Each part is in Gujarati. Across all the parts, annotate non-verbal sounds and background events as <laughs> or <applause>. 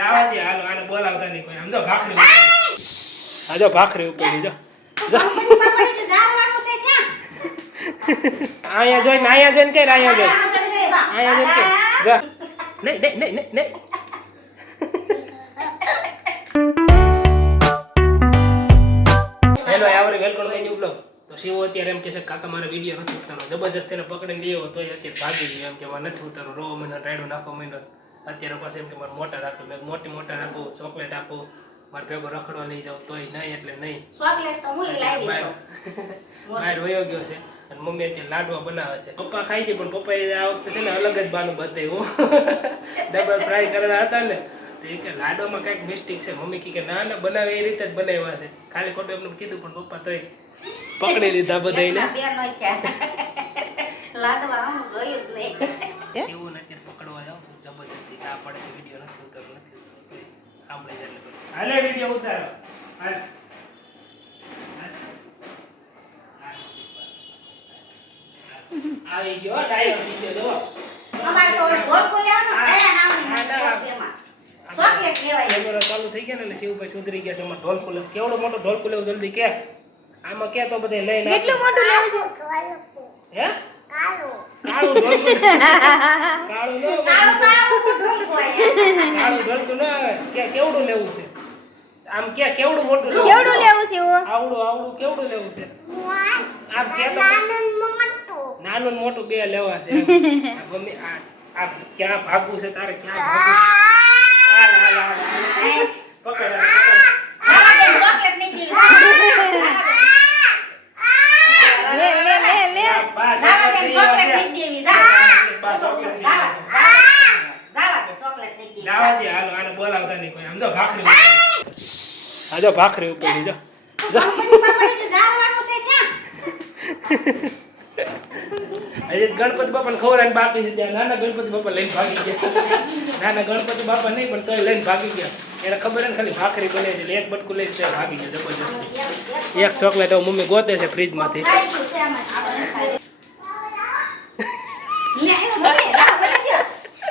જાવા દે હાલો આને બોલાવતા નહીં કોઈ. આમ તો ભાખરી. આ જો ભાખરી ઉપડી જો. જો. અહીંયા જોઈને અહીંયા જોઈને કે અહીંયા જોઈને? અહીંયા જોઈને કે? જો. નહીં નહીં નહીં નહીં હેલો આવરે વેલકમ તો શિવો અત્યારે એમ કહે છે કાકા મારે વીડિયો નથી ઉતારવો જબરજસ્ત એને પકડીને લઈ આવ્યો તોય અત્યારે ભાગી ગયો. એમ કે નથી ઉતારો રો મહિનો રાયડો નાખો મહિનો. અત્યારે પાસે એમ કે મારે મોટા રાખો મેં મોટી મોટા રાખો ચોકલેટ આપો મારે ભેગો રખડવા લઈ જાવ તોય નહીં એટલે નહીં. બહાર વયો ગયો છે અને મમ્મી અત્યારે લાડવા બનાવે છે. પપ્પા ખાઈ છે પણ પપ્પા આ વખતે છે ને અલગ જ બાનું બતાવ્યું. <laughs> ડબલ ફ્રાય કરેલા હતા ને. તો એ કે લાડવામાં કંઈક મિસ્ટેક છે. મમ્મી કી કે ના ના બનાવે એ રીતે જ બનાવ્યા છે. ખાલી ખોટું એમને કીધું પણ પપ્પા તોય પકડી લીધા <laughs> બધાને <laughs> લાડવા એવું પકડવા પડે છે વીડિયો નથી ઉતરતો નથી ઉતારવો. આપણે જ એટલે હાલે વીડિયો ઉતારો. હાલ. આવી ગયો ડાયો ગયો જો કેમેરા ચાલુ થઈ ગયા ને એટલે શિવભાઈ સુધરી ગયા છે ઢોલ કુલે કેવડો મોટો ઢોલ કુલે જલ્દી કે. આમાં કે તો બધે લઈને એટલું મોટું લેવું છે? હે? કાળું ઢોલ કુલે કાળું ન કાળું ઢોલ કુલે કે કેવડું લેવું છે? આમ કે કેવડું મોટું કેવડું લેવું છે આવડું આવડું કેવડું લેવું છે? આમ કે તો નાનું મોટું. બે લેવા છે. <laughs> આ આ આ ક્યાં ભાગવું છે? તારે ક્યાં ભાગવું હાલ હાલ હાલ હાલ. પકડ હાલ, લે લે લે લે પકડ બા ચોકલેટ લઈ આવ્યા છે. બા ચોકલેટ લઈ આવ્યા છે. હાલો આને બોલાવતા નહીં કોઈ. આમ તો ભાખરી ઉપર. આ જો ભાખરી ઉપર જો. હજી ગણપતિ બાપાને ખવડાવીને બાકી છે ત્યાં નાના ગણપતિ બાપા લઈને ભાગી ગયા. નાના ગણપતિ બાપા નહીં પણ તોય લઈને ભાગી ગયા. એને ખબર ને ખાલી ભાખરી બને છે. એક બટકું લઈને ત્યાં ભાગી ગયા જબરજસ્ત. એક ચોકલેટ મમ્મી ગોતે છે ફ્રીજમાંથી.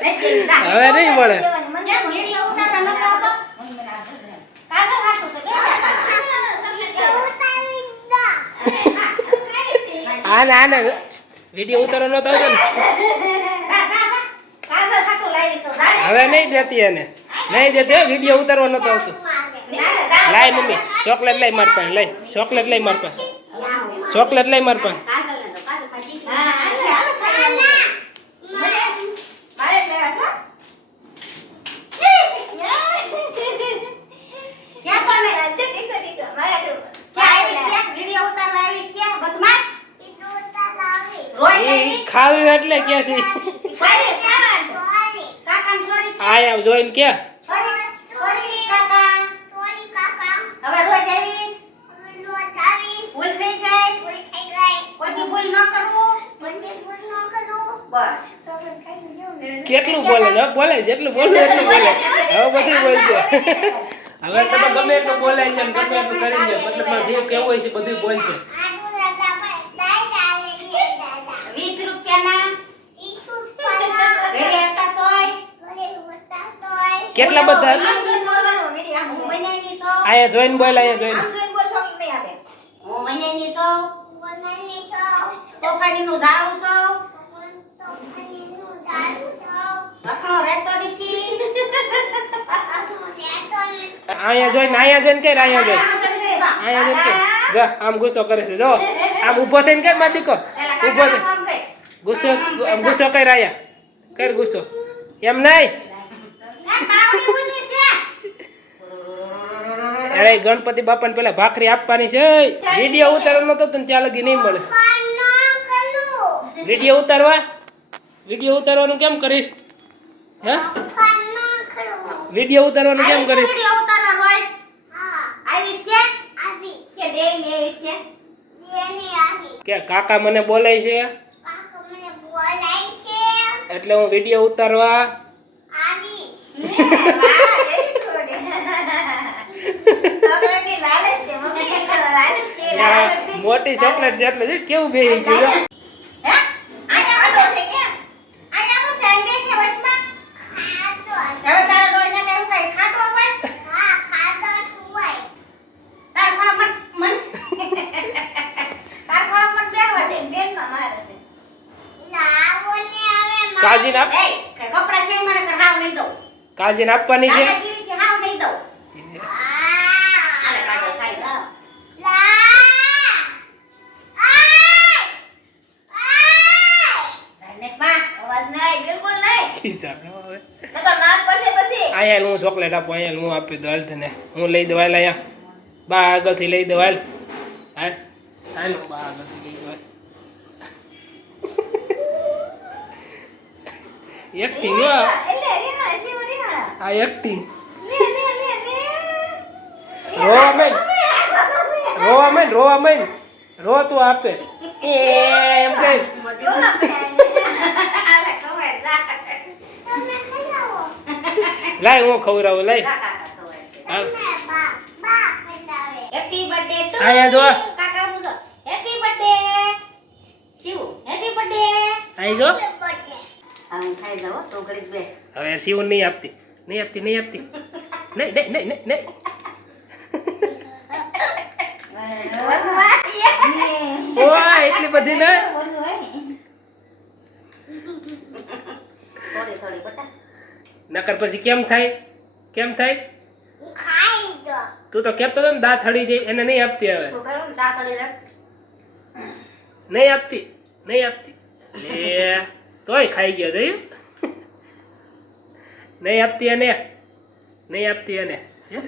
હવે નહીં મળે. હા ના ના વીડિયો ઉતારો નતો આવતો ને? હવે નહીં જતી એને. નહીં જતી વીડિયો ઉતારવા નતો આવતો. લાય મમ્મી ચોકલેટ લઈ માર પાસે લઈ. ચોકલેટ લઈ માર પાસે. ચોકલેટ લઈ માર પાસે. ખાવી એટલે કે છે? આયા જોઈને કે? હવે રોજ આવીશ? ભૂલ થઈ ગઈ? કોઈ ભૂલ ન કરું? બસ. કેટલું બોલે? છે બોલે? જેટલું બોલે એટલું બોલે. હવે બધું બોલજો. હવે તમે ગમે એટલું બોલાય છે ગમે એટલું કરી છે મતલબ જે કેવું હોય છે બધું બોલશે વીસ રૂપિયાના ઘરે હતા તોય કેટલા બધા? આયા જોઈને બોલ આયા જોઈને. આયા જોઈને આયા જોઈને કે આયા જોઈને? આયા જોઈને કે. જો આમ ગુસ્સો કરે છે. જો આમ ઊભો થઈને કે માર દીકો ઊભો થઈ ગુસ્સો ગુસ્સો કર આયા કર ગુસ્સો. એમ નહીં? અરે ગણપતિ બાપાને પેલા ભાખરી આપવાની છે વીડિયો ઉતારવાનો તો તને ત્યાં લગી નહીં મળે. વીડિયો ઉતારવા? વીડિયો ઉતારવાનું કેમ કરીશ? હે? વીડિયો ઉતારવાનું કેમ કરીશ? કે કાકા મને બોલાય છે? એટલે હું વીડિયો ઉતારવા <laughs> મોટી ચોકલેટ છે એટલે કેવું બે ગયું? કાજી ના કપડા છે મને કર હાવ નહીં દઉં. કાજી ના આપવાની છે? હાવ નહીં દઉં. અહીંયા હું ચોકલેટ આપું અહીંયા હું આપી દઉં હાલ તને. હું લઈ દઉં હાલ અહીંયા બા આગળથી લઈ દઉં હાલ. હાલ. બા આગળથી લઈ દઉં એક્ટિંગ આ એક્ટિંગ લે, લે, લે, લે. રોવા મેન રોવા મેન રોવા મેન રો તું આપે એમ કે. લાય હું ખવડાવું લાય હા Happy birthday to આયા જો. કાકા પૂછો. Happy birthday Shiv, happy birthday આઈ જો હવે શિવ નહીં આપતી. નહીં આપતી નહીં આપતી. નહીં નહીં નહીં નહીં નહીં. <laughs> ઓય એટલી બધી ને. થોડી થોડી બટા. નકર પછી કેમ થાય? કેમ થાય? તું તો કહેતો હતો ને દાંત હળી જાય એને નહીં આપતી હવે. નહીં આપતી નહીં આપતી. લે. તોય ખાઈ ગયો જોયું નહીં આપતી એને? નહીં આપતી એને?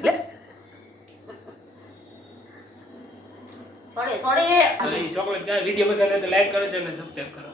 લે. થોડી થોડી ચોકલેટ વીડિયો પસંદ તો લાઈક કરો છો અને સબસ્ક્રાઈબ કરો.